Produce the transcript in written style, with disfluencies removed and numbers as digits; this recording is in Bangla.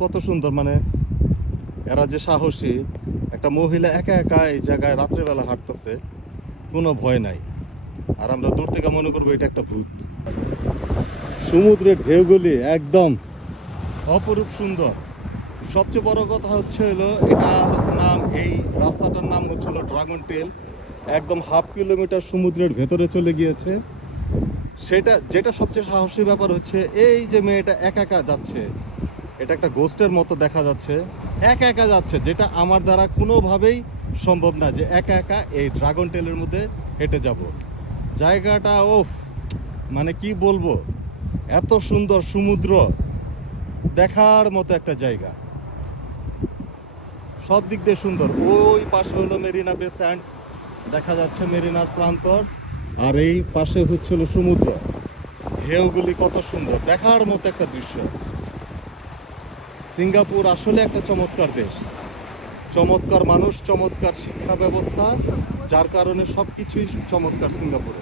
কত সুন্দর, মানে এরা যে সাহসী, একটা মহিলা একা একা এই জায়গায় রাত্রেবেলা হাঁটতেছে, কোনো ভয় নাই। আর আমরা দূর থেকে মনে করবো এটা একটা ভূত। সমুদ্রের ঢেউগুলি একদম অপরূপ সুন্দর। সবচেয়ে বড় কথা হচ্ছে হলো এটা নাম, এই রাস্তাটার নাম হচ্ছে হলো ড্রাগন টেল। একদম 1/2 কিলোমিটার সমুদ্রের ভেতরে চলে গিয়েছে। যেটা সবচেয়ে সাহসী ব্যাপার হচ্ছে এই যে মেয়েটা একা একা যাচ্ছে, এটা একটা গোস্টের মতো দেখা যাচ্ছে, একা একা যাচ্ছে, যেটা আমার দ্বারা কোনোভাবেই সম্ভব না যে একা একা এই ড্রাগন টেলের মধ্যে হেঁটে যাব। জায়গাটা ওফ, মানে কি বলবো, এত সুন্দর, সমুদ্র দেখার মতো একটা জায়গা, সব দিক দিয়ে সুন্দর। ওই পাশে হলো মেরিনা বে স্যান্ডস, দেখা যাচ্ছে মেরিনার প্রান্তর, আর এই পাশে হচ্ছে হলো সমুদ্র। ঢেউগুলি কত সুন্দর, দেখার মতো একটা দৃশ্য। সিঙ্গাপুর আসলে একটা চমৎকার দেশ, চমৎকার মানুষ, চমৎকার শিক্ষা ব্যবস্থা, যার কারণে সব কিছুই চমৎকার সিঙ্গাপুরে।